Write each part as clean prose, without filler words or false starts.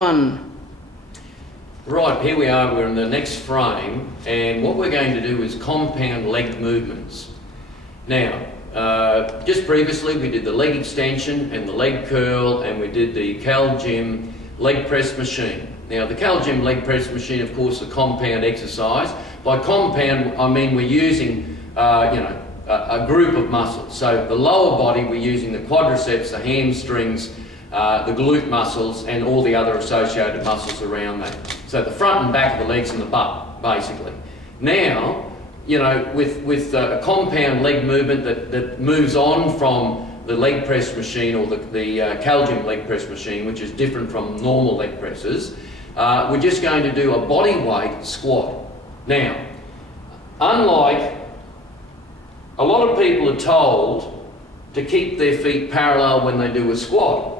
One. Right, here we are, we're in the next frame, and what we're going to do is compound leg movements. Now, just previously we did the leg extension and the leg curl, and we did the Cal Gym leg press machine. Now, the Cal Gym leg press machine, of course, is a compound exercise. By compound, I mean we're using, a group of muscles. So the lower body, we're using the quadriceps, the hamstrings, the glute muscles, and all the other associated muscles around that. So the front and back of the legs and the butt, basically. Now, with a compound leg movement that moves on from the leg press machine or the Cal Gym leg press machine, which is different from normal leg presses, we're just going to do a body weight squat. Now, unlike a lot of people are told to keep their feet parallel when they do a squat.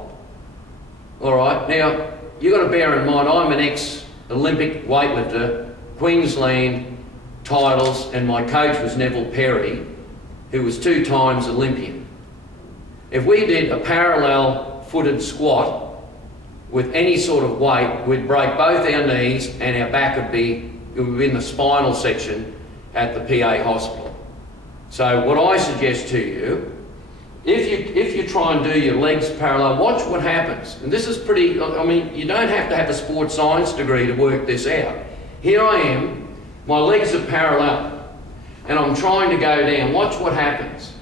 Alright, now you've got to bear in mind I'm an ex-Olympic weightlifter, Queensland titles, and my coach was Neville Perry, who was 2 times Olympian. If we did a parallel footed squat with any sort of weight, we'd break both our knees and our back would be in the spinal section at the PA hospital. So what I suggest to you, if you try and do your legs parallel, watch what happens. And this is pretty, I mean, you don't have to have a sports science degree to work this out. Here I am, my legs are parallel, and I'm trying to go down. Watch what happens.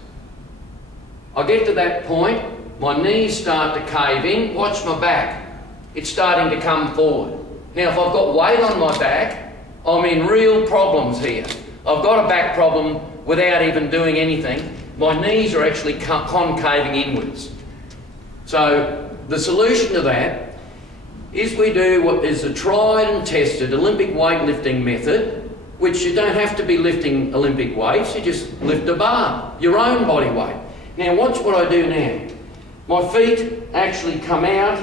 I get to that point, my knees start to cave in, watch my back. It's starting to come forward. Now, if I've got weight on my back, I'm in real problems here. I've got a back problem without even doing anything. My knees are actually concaving inwards. So the solution to that is we do what is a tried and tested Olympic weightlifting method, which you don't have to be lifting Olympic weights, you just lift a bar, your own body weight. Now watch what I do now. My feet actually come out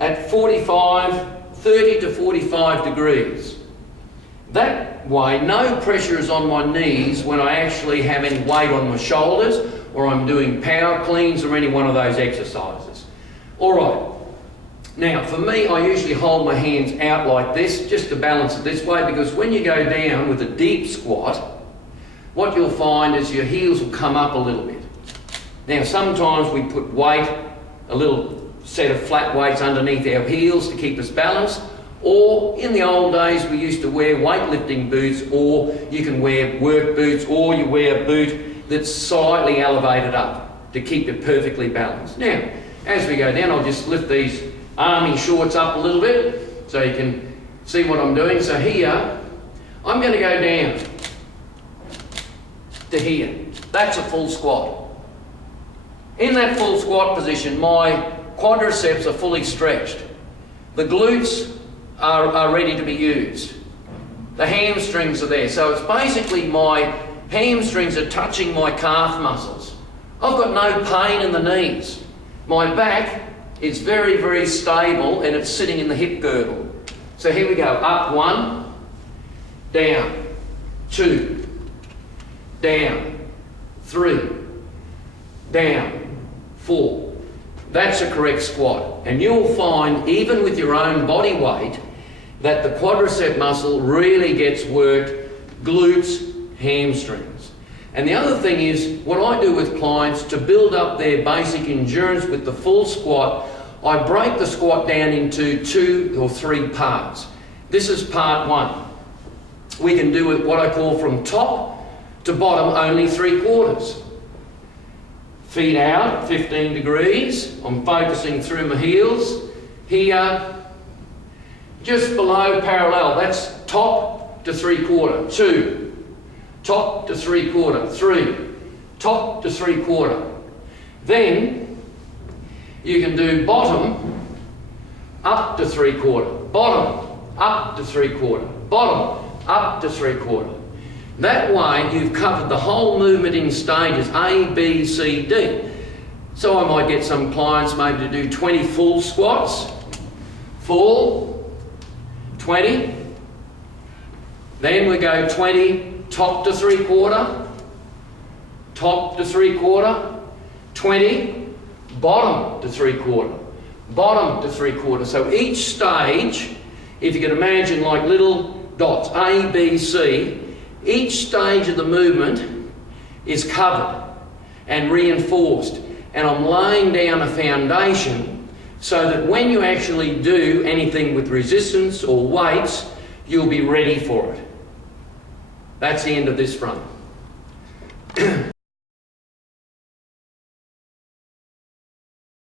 at 30 to 45 degrees. That way, no pressure is on my knees when I actually have any weight on my shoulders or I'm doing power cleans or any one of those exercises. Alright, now for me I usually hold my hands out like this just to balance it this way, because when you go down with a deep squat, what you'll find is your heels will come up a little bit. Now sometimes we put weight, a little set of flat weights underneath our heels to keep us balanced. Or in the old days we used to wear weightlifting boots, or you can wear work boots, or you wear a boot that's slightly elevated up to keep it perfectly balanced. Now, as we go down, I'll just lift these army shorts up a little bit so you can see what I'm doing. So here, I'm going to go down to here. That's a full squat. In that full squat position, my quadriceps are fully stretched. The glutes are ready to be used. The hamstrings are there. So it's basically my hamstrings are touching my calf muscles. I've got no pain in the knees. My back is very, very stable and it's sitting in the hip girdle. So here we go. Up 1, down, 2, down, 3, down, 4. That's a correct squat. And you'll find, even with your own body weight, that the quadricep muscle really gets worked, glutes, hamstrings. And the other thing is, what I do with clients to build up their basic endurance with the full squat, I break the squat down into 2 or 3 parts. This is part 1. We can do it what I call from top to bottom, only 3/4. Feet out, 15 degrees. I'm focusing through my heels. Here, just below parallel, that's top to 3/4. 2, top to 3/4. 3, top to 3/4. Then, you can do bottom up to 3/4. Bottom up to 3/4. Bottom up to 3/4. That way you've covered the whole movement in stages, A, B, C, D. So I might get some clients maybe to do 20 full squats. Full, 20. Then we go 20 top to 3/4, top to 3/4, 20 bottom to 3/4, bottom to 3/4. So each stage, if you can imagine like little dots, A, B, C, each stage of the movement is covered and reinforced. And I'm laying down a foundation so that when you actually do anything with resistance or weights, you'll be ready for it. That's the end of this front.